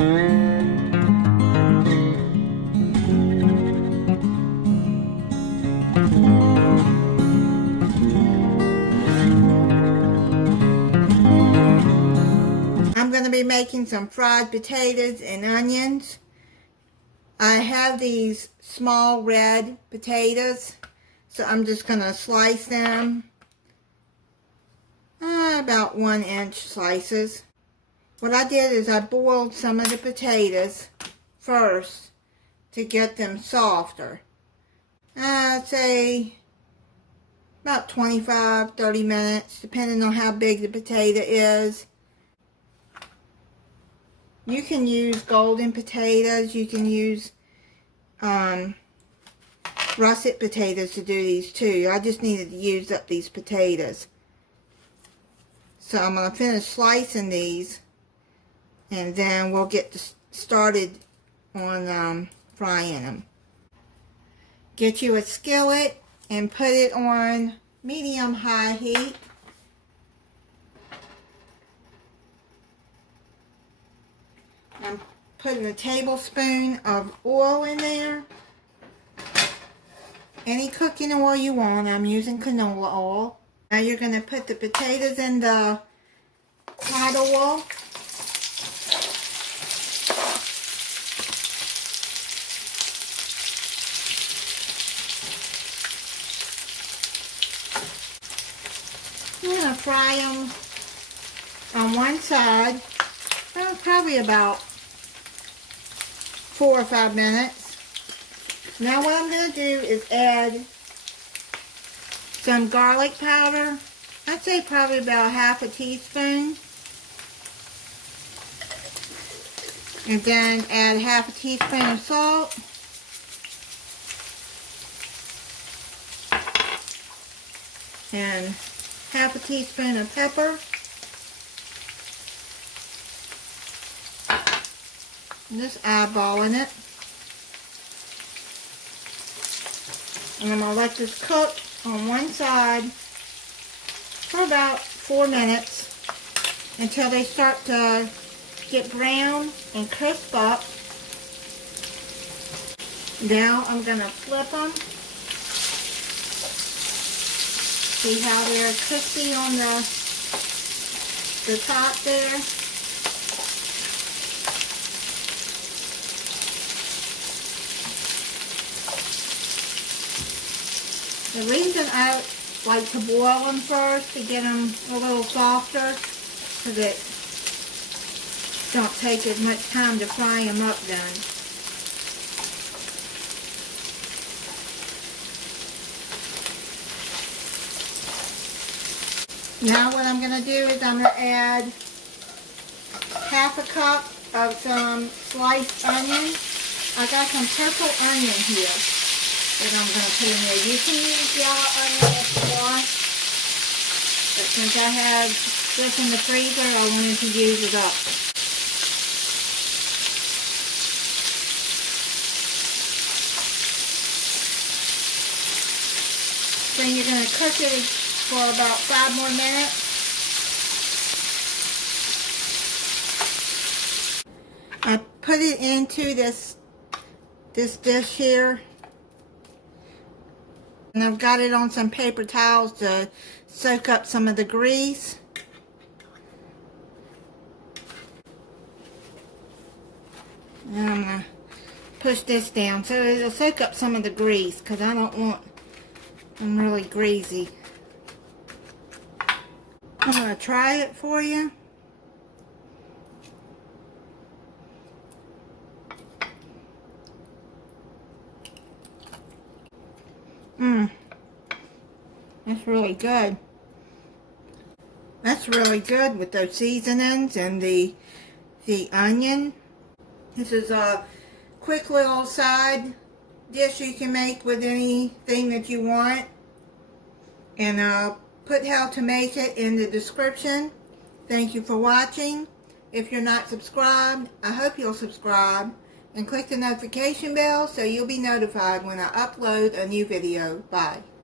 I'm going to be making some fried potatoes and onions. I have these small red potatoes, so I'm just going to slice them about 1-inch slices. What I did is I boiled some of the potatoes first to get them softer. I'd say about 25-30 minutes, depending on how big the potato is. You can use golden potatoes. You can use russet potatoes to do these too. I just needed to use up these potatoes. So I'm going to finish slicing these, and then we'll get started on frying them. Get you a skillet and put it on medium-high heat. I'm putting a tablespoon of oil in there. Any cooking oil you want. I'm using canola oil. Now you're going to put the potatoes in the hot oil. I'm going to fry them on one side, probably about 4 or 5 minutes. Now what I'm going to do is add some garlic powder. I'd say probably about half a teaspoon. And then add half a teaspoon of salt. And half a teaspoon of pepper. And just eyeballing it. And I'm going to let this cook on one side for about 4 minutes until they start to get brown and crisp up. Now I'm going to flip them. See how they're crispy on the top there? The reason I like to boil them first to get them a little softer, because it don't take as much time to fry them up then. Now what I'm going to do is I'm going to add half a cup of some sliced onion. I got some purple onion here that I'm going to put in there. You can use yellow onion if you want, but since I have this in the freezer, I wanted to use it up. Then you're going to cook it for about 5 more minutes. I put it into this dish here. And I've got it on some paper towels to soak up some of the grease. And I'm going to push this down so it'll soak up some of the grease, because I don't want them really greasy. I'm going to try it for you. That's really good. That's really good with those seasonings and the onion. This is a quick little side dish you can make with anything that you want. And I'll put how to make it in the description. Thank you for watching. If you're not subscribed, I hope you'll subscribe and click the notification bell so you'll be notified when I upload a new video. Bye.